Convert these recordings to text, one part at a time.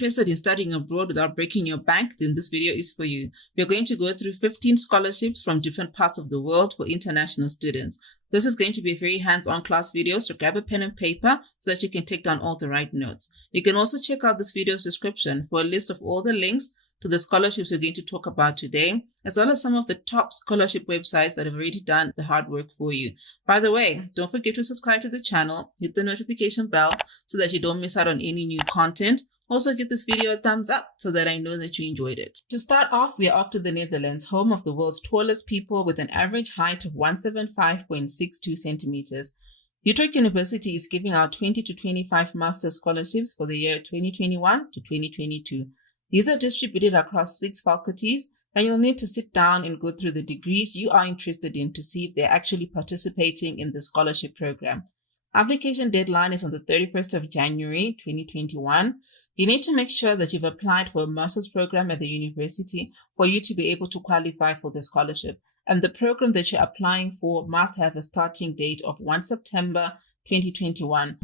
interested in studying abroad without breaking your bank, then this video is for you. We're going to go through 15 scholarships from different parts of the world for international students. This is going to be a very hands-on class video, so grab a pen and paper so that you can take down all the right notes. You can also check out this video's description for a list of all the links to the scholarships we're going to talk about today, as well as some of the top scholarship websites that have already done the hard work for you. By the way, don't forget to subscribe to the channel, hit the notification bell so that you don't miss out on any new content. Also, give this video a thumbs up so that I know that you enjoyed it. To start off, we are off to the Netherlands, home of the world's tallest people with an average height of 175.62 centimeters. Utrecht University is giving out 20 to 25 master's scholarships for the year 2021 to 2022. These are distributed across 6 faculties, and you'll need to sit down and go through the degrees you are interested in to see if they're actually participating in the scholarship program. Application deadline is on the 31st of January 2021. You need to make sure that you've applied for a master's program at the university for you to be able to qualify for the scholarship. And the program that you're applying for must have a starting date of 1 September 2021.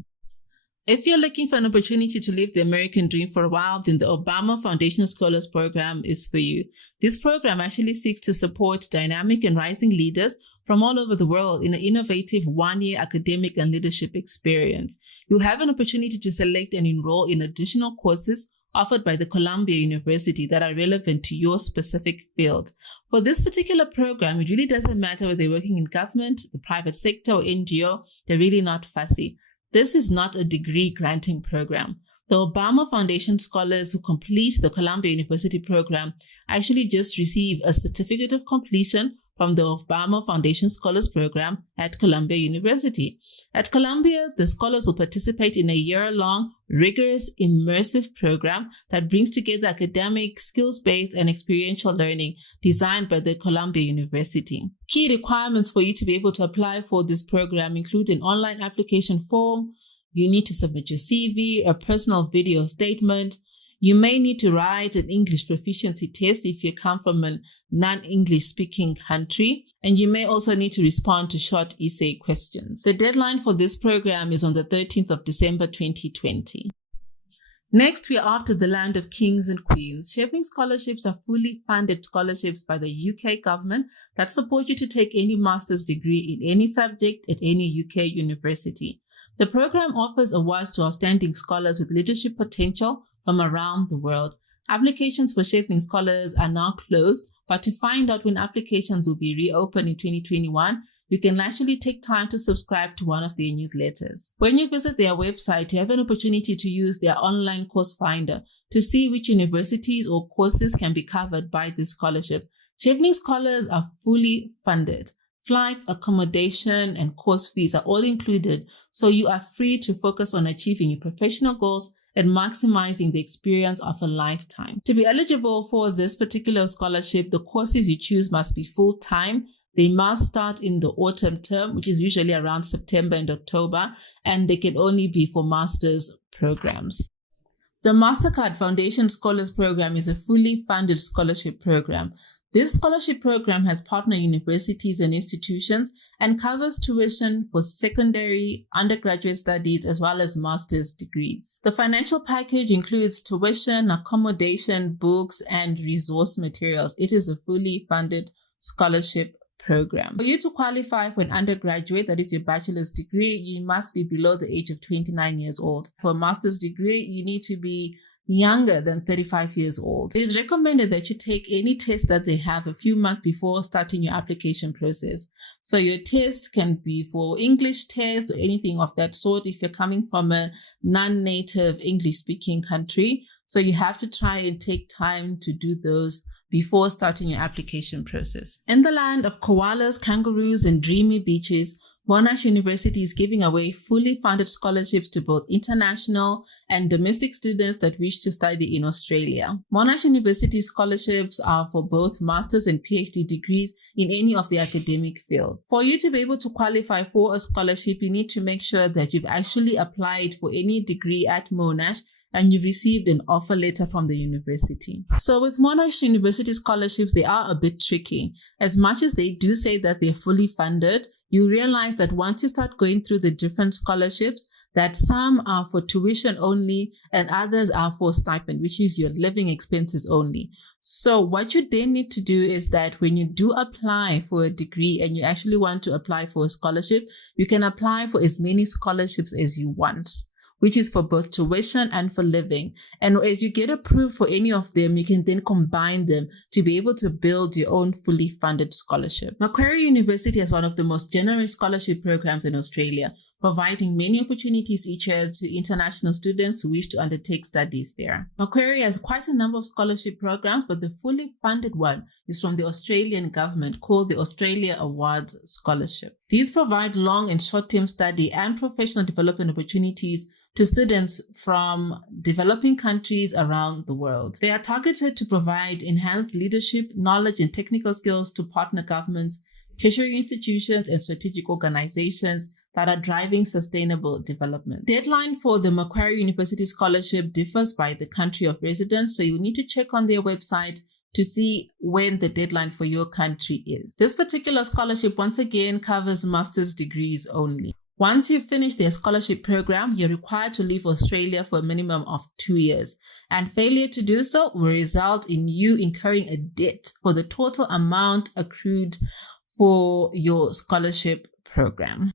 If you're looking for an opportunity to live the American dream for a while, then the Obama Foundation Scholars Program is for you. This program actually seeks to support dynamic and rising leaders from all over the world in an innovative one-year academic and leadership experience. You'll have an opportunity to select and enroll in additional courses offered by the Columbia University that are relevant to your specific field. For this particular program, it really doesn't matter whether they're working in government, the private sector, or NGO. They're really not fussy. This is not a degree granting program. The Obama Foundation scholars who complete the Columbia University program actually just receive a certificate of completion from the Obama Foundation Scholars Program at Columbia University. At Columbia, the scholars will participate in a year-long, rigorous, immersive program that brings together academic, skills-based, and experiential learning designed by the Columbia University. Key requirements for you to be able to apply for this program include an online application form. You need to submit your CV, a personal video statement. You may need to write an English proficiency test if you come from a non-English speaking country, and you may also need to respond to short essay questions. The deadline for this program is on the 13th of December 2020. Next, we are after the land of kings and queens. Shaping scholarships are fully funded scholarships by the UK government that support you to take any master's degree in any subject at any UK university. The program offers awards to outstanding scholars with leadership potential from around the world. Applications for Shaping Scholars are now closed, but to find out when applications will be reopened in 2021, you can actually take time to subscribe to one of their newsletters. When you visit their website, you have an opportunity to use their online course finder to see which universities or courses can be covered by this scholarship. Shaping Scholars are fully funded. Flights, accommodation, and course fees are all included, so you are free to focus on achieving your professional goals and maximizing the experience of a lifetime. To be eligible for this particular scholarship, the courses you choose must be full-time. They must start in the autumn term, which is usually around September and October, and they can only be for master's programs. The MasterCard Foundation Scholars Program is a fully funded scholarship program. This scholarship program has partner universities and institutions and covers tuition for secondary, undergraduate studies, as well as master's degrees. The financial package includes tuition, accommodation, books, and resource materials. It is a fully funded scholarship program. For you to qualify for an undergraduate, that is your bachelor's degree, you must be below the age of 29 years old. For a master's degree, you need to be younger than 35 years old. It is recommended that you take any test that they have a few months before starting your application process. So your test can be for English test or anything of that sort if you're coming from a non-native English-speaking country. So you have to try and take time to do those before starting your application process. In the land of koalas, kangaroos, and dreamy beaches, Monash University is giving away fully funded scholarships to both international and domestic students that wish to study in Australia. Monash University scholarships are for both master's and PhD degrees in any of the academic field. For you to be able to qualify for a scholarship, you need to make sure that you've actually applied for any degree at Monash and you've received an offer letter from the university. So with Monash University scholarships, they are a bit tricky. As much as they do say that they're fully funded, you realize that once you start going through the different scholarships, that some are for tuition only and others are for stipend, which is your living expenses only. So what you then need to do is that when you do apply for a degree and you actually want to apply for a scholarship, you can apply for as many scholarships as you want, which is for both tuition and for living. And as you get approved for any of them, you can then combine them to be able to build your own fully funded scholarship. Macquarie University has one of the most generous scholarship programs in Australia, providing many opportunities each year to international students who wish to undertake studies there. Macquarie has quite a number of scholarship programs, but the fully funded one is from the Australian government called the Australia Awards Scholarship. These provide long and short-term study and professional development opportunities to students from developing countries around the world. They are targeted to provide enhanced leadership, knowledge, and technical skills to partner governments, tertiary institutions, and strategic organizations that are driving sustainable development. Deadline for the Macquarie University Scholarship differs by the country of residence, so you need to check on their website to see when the deadline for your country is. This particular scholarship, once again, covers master's degrees only. Once you finish their scholarship program, you're required to leave Australia for a minimum of 2 years, and failure to do so will result in you incurring a debt for the total amount accrued for your scholarship program.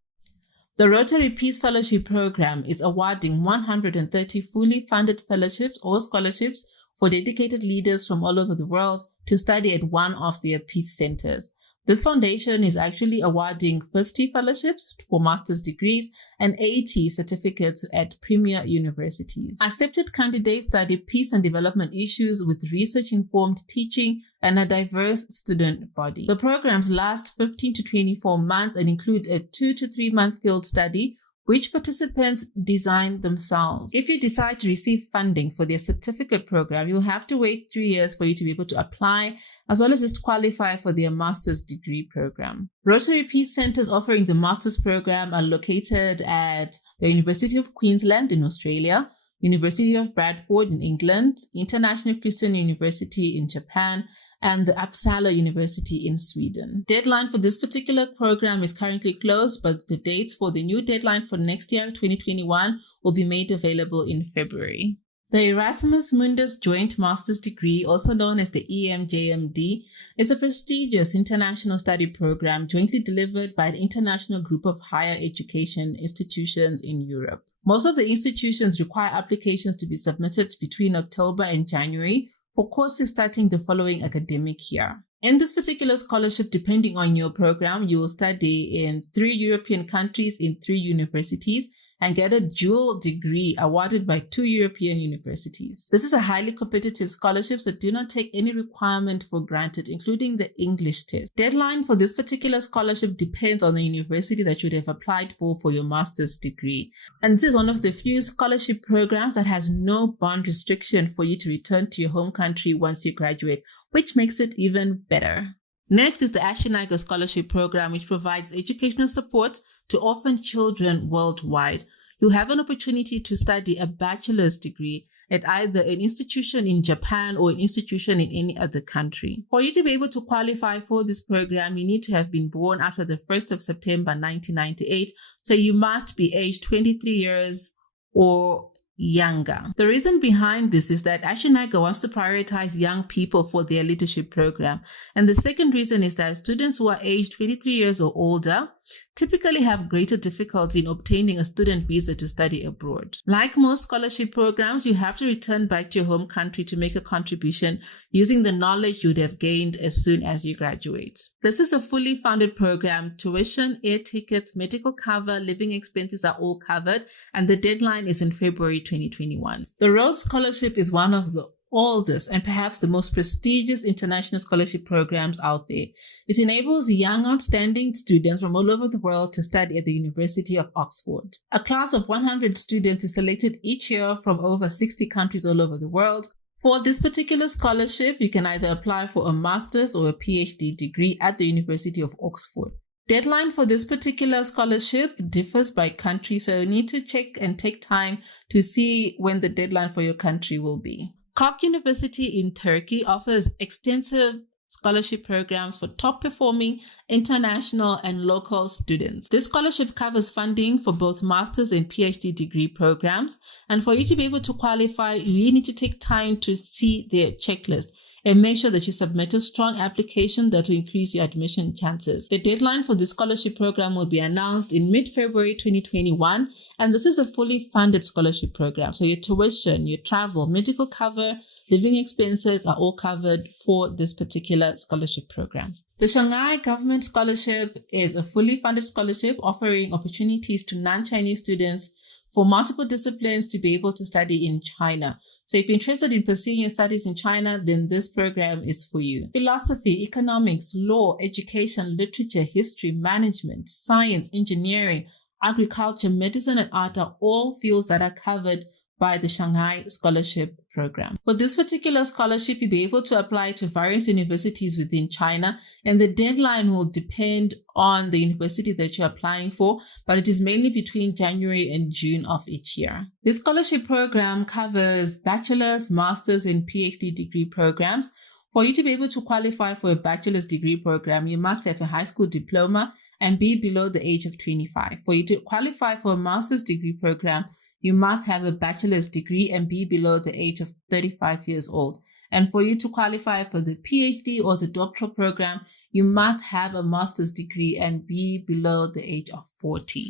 The Rotary Peace Fellowship Program is awarding 130 fully funded fellowships or scholarships for dedicated leaders from all over the world to study at one of their peace centers. This foundation is actually awarding 50 fellowships for master's degrees and 80 certificates at premier universities. Accepted candidates study peace and development issues with research-informed teaching and a diverse student body. The programs last 15 to 24 months and include a 2 to 3 month field study, which participants design themselves. If you decide to receive funding for their certificate program, you'll have to wait 3 years for you to be able to apply, as well as just qualify for their master's degree program. Rotary Peace Centers offering the master's program are located at the University of Queensland in Australia, University of Bradford in England, International Christian University in Japan, and the Uppsala University in Sweden. Deadline for this particular program is currently closed, but the dates for the new deadline for next year, 2021, will be made available in February. The Erasmus Mundus Joint Master's Degree, also known as the EMJMD, is a prestigious international study program jointly delivered by an international group of higher education institutions in Europe. Most of the institutions require applications to be submitted between October and January for courses starting the following academic year. In this particular scholarship, depending on your program, you will study in 3 European countries in 3 universities and get a dual degree awarded by 2 European universities. This is a highly competitive scholarship, so do not take any requirement for granted, including the English test. Deadline for this particular scholarship depends on the university that you would have applied for your master's degree. And this is one of the few scholarship programs that has no bond restriction for you to return to your home country once you graduate, which makes it even better. Next is the Ashinaga Scholarship Program, which provides educational support to orphan children worldwide. You'll have an opportunity to study a bachelor's degree at either an institution in Japan or an institution in any other country. For you to be able to qualify for this program, you need to have been born after the 1st of September 1998, so you must be aged 23 years or younger. The reason behind this is that Ashinaga wants to prioritize young people for their leadership program. And the second reason is that students who are aged 23 years or older typically have greater difficulty in obtaining a student visa to study abroad. Like most scholarship programs, you have to return back to your home country to make a contribution using the knowledge you'd have gained as soon as you graduate. This is a fully funded program. Tuition, air tickets, medical cover, living expenses are all covered, and the deadline is in February 2021. The Rose Scholarship is one of the oldest and perhaps the most prestigious international scholarship programs out there. It enables young, outstanding students from all over the world to study at the University of Oxford. A class of 100 students is selected each year from over 60 countries all over the world. For this particular scholarship, you can either apply for a master's or a PhD degree at the University of Oxford. Deadline for this particular scholarship differs by country, so you need to check and take time to see when the deadline for your country will be. Koç University in Turkey offers extensive scholarship programs for top performing international and local students. This scholarship covers funding for both master's and PhD degree programs. And for you to be able to qualify, you need to take time to see their checklist and make sure that you submit a strong application that will increase your admission chances. The deadline for the scholarship program will be announced in mid-February 2021, and this is a fully funded scholarship program. So your tuition, your travel, medical cover, living expenses are all covered for this particular scholarship program. The Shanghai Government Scholarship is a fully funded scholarship offering opportunities to non-Chinese students for multiple disciplines to be able to study in China. So if you're interested in pursuing your studies in China, then this program is for you. Philosophy, economics, law, education, literature, history, management, science, engineering, agriculture, medicine, and art are all fields that are covered by the Shanghai Scholarship Program. For this particular scholarship, you'll be able to apply to various universities within China, and the deadline will depend on the university that you're applying for, but it is mainly between January and June of each year. This scholarship program covers bachelor's, master's, and PhD degree programs. For you to be able to qualify for a bachelor's degree program, you must have a high school diploma and be below the age of 25. For you to qualify for a master's degree program, you must have a bachelor's degree and be below the age of 35 years old. And for you to qualify for the PhD or the doctoral program, you must have a master's degree and be below the age of 40.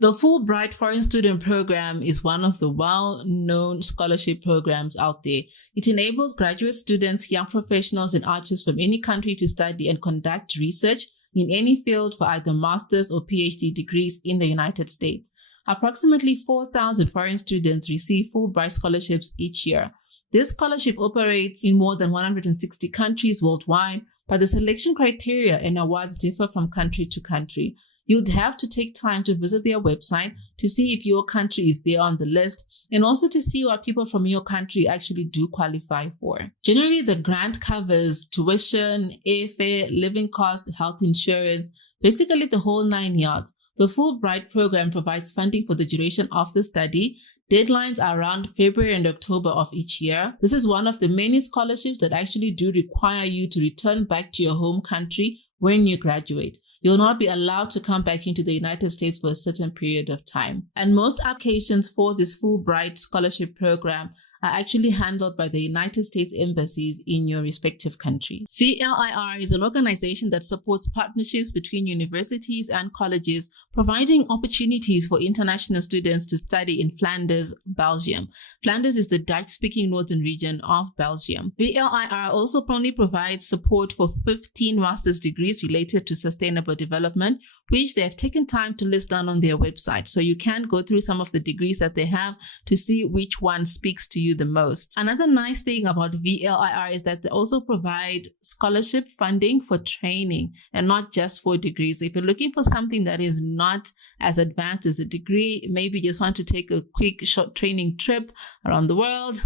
The Fulbright Foreign Student Program is one of the well-known scholarship programs out there. It enables graduate students, young professionals, and artists from any country to study and conduct research in any field for either master's or PhD degrees in the United States. Approximately 4,000 foreign students receive Fulbright scholarships each year. This scholarship operates in more than 160 countries worldwide, but the selection criteria and awards differ from country to country. You'd have to take time to visit their website to see if your country is there on the list, and also to see what people from your country actually do qualify for. Generally, the grant covers tuition, airfare, living costs, health insurance, basically the whole 9 yards. The Fulbright program provides funding for the duration of the study. Deadlines are around February and October of each year. This is one of the many scholarships that actually do require you to return back to your home country when you graduate. You'll not be allowed to come back into the United States for a certain period of time. And most applications for this Fulbright scholarship program are actually handled by the United States embassies in your respective country. VLIR is an organization that supports partnerships between universities and colleges, providing opportunities for international students to study in Flanders, Belgium. Flanders is the Dutch-speaking northern region of Belgium. VLIR also proudly provides support for 15 master's degrees related to sustainable development, which they have taken time to list down on their website. So you can go through some of the degrees that they have to see which one speaks to you the most. Another nice thing about VLIR is that they also provide scholarship funding for training and not just for degrees. So if you're looking for something that is not as advanced as a degree, maybe you just want to take a quick short training trip around the world,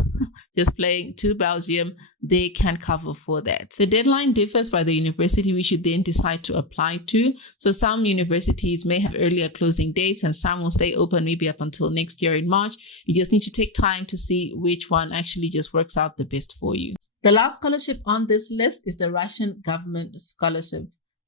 just flying to Belgium, they can cover for that. The deadline differs by the university which you then decide to apply to. So some universities may have earlier closing dates and some will stay open maybe up until next year in March. You just need to take time to see which one actually just works out the best for you. The last scholarship on this list is the Russian Government Scholarship.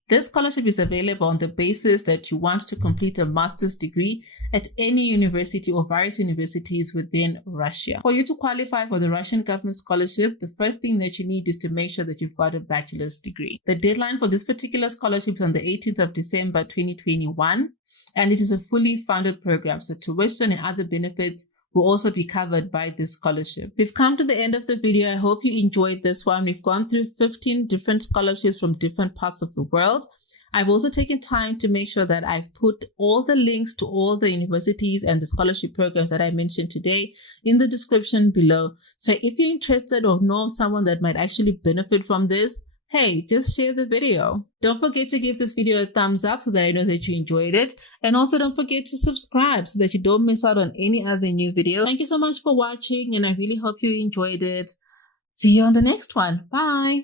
This scholarship is available on the basis that you want to complete a master's degree at any university or various universities within Russia. For you to qualify for the Russian Government Scholarship, the first thing that you need is to make sure that you've got a bachelor's degree. The deadline for this particular scholarship is on the 18th of December 2021, and it is a fully funded program, so tuition and other benefits will also be covered by this scholarship. We've come to the end of the video. I hope you enjoyed this one. We've gone through 15 different scholarships from different parts of the world. I've also taken time to make sure that I've put all the links to all the universities and the scholarship programs that I mentioned today in the description below. So if you're interested or know someone that might actually benefit from this, hey, just share the video. Don't forget to give this video a thumbs up so that I know that you enjoyed it. And also don't forget to subscribe so that you don't miss out on any other new video. Thank you so much for watching, and I really hope you enjoyed it. See you on the next one. Bye.